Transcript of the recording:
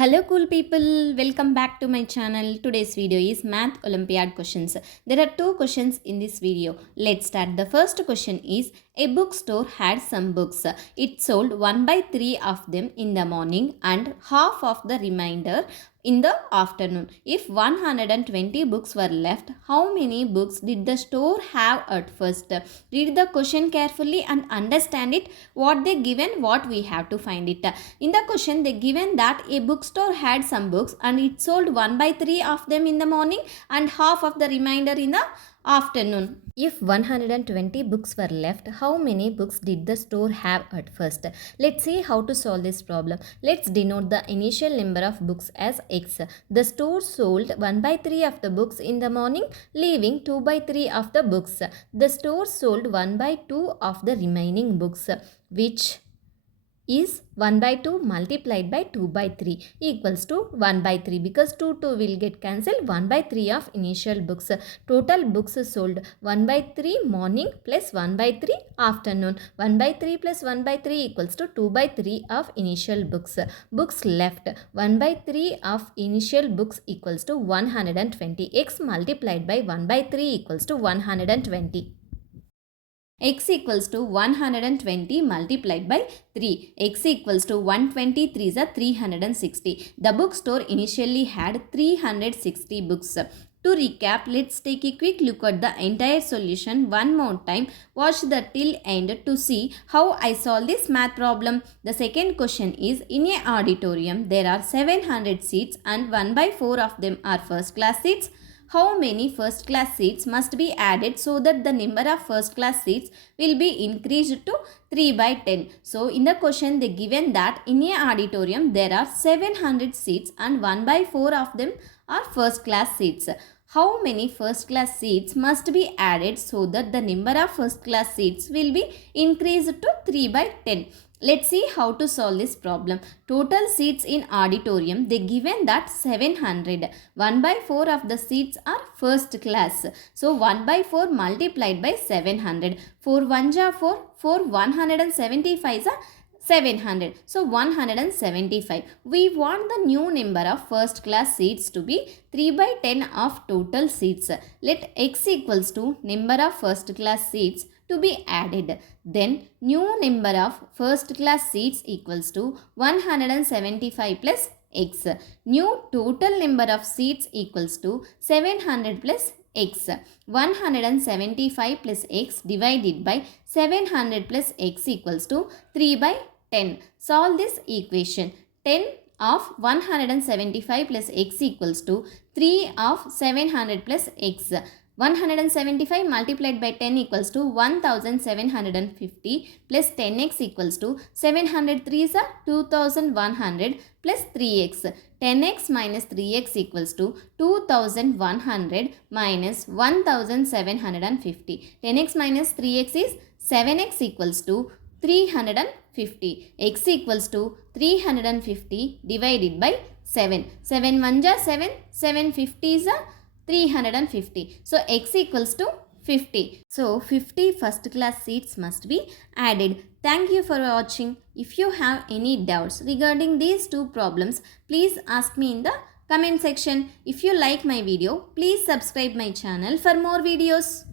Hello cool people, welcome back to my channel. Today's video is Math Olympiad questions. There are two questions in this video. Let's start. The first question is, a bookstore had some books. It sold 1 by 3 of them in the morning and half of the remainder in the afternoon. If 120 books were left, how many books did the store have at first? Read the question carefully and understand it. What they given, what we have to find it. In the question, they given that a bookstore had some books and it sold 1 by 3 of them in the morning and half of the remainder in the afternoon. If 120 books were left, how many books did the store have at first? Let's see how to solve this problem. Let's denote the initial number of books as x. The store sold 1 by 3 of the books in the morning, leaving 2 by 3 of the books. The store sold 1 by 2 of the remaining books, which is 1 by 2 multiplied by 2 by 3 equals to 1 by 3, because 2 will get cancelled. 1 by 3 of initial books. Total books sold 1 by 3 morning plus 1 by 3 afternoon. 1 by 3 plus 1 by 3 equals to 2 by 3 of initial books. Books left. 1 by 3 of initial books equals to 120. X multiplied by 1 by 3 equals to 120. X equals to 120 multiplied by 3. X equals to 123 is a 360. The bookstore initially had 360 books. To recap, let's take a quick look at the entire solution one more time. Watch the till end to see how I solve this math problem. The second question is, in a auditorium there are 700 seats and 1 by 4 of them are first class seats. How many first class seats must be added so that the number of first class seats will be increased to 3 by 10? So in the question they given that in a auditorium there are 700 seats and 1 by 4 of them are first class seats. How many first class seats must be added so that the number of first class seats will be increased to 3 by 10? Let's see how to solve this problem. Total seats in auditorium, they given that 700. 1 by 4 of the seats are first class. So 1 by 4 multiplied by 700. 4 1 ja 4, 4 175 is a 700. So 175. We want the new number of first class seats to be 3 by 10 of total seats. Let x equals to number of first class seats to be added. Then new number of first class seats equals to 175 plus x. New total number of seats equals to 700 plus x. 175 plus x divided by 700 plus x equals to 3 by 10. Solve this equation. 10 of 175 plus x equals to 3 of 700 plus x. 175 multiplied by 10 equals to 1750 plus 10x equals to 703 is a 2100 plus 3x. 10x minus 3x equals to 2100 minus 1750. 10x minus 3x is 7x equals to 350. X equals to 350 divided by 7. 7 1 ja 7. 750 is a 350. So x equals to 50. So 50 first class seats must be added. Thank you for watching. If you have any doubts regarding these two problems, please ask me in the comment section. If you like my video, please subscribe my channel for more videos.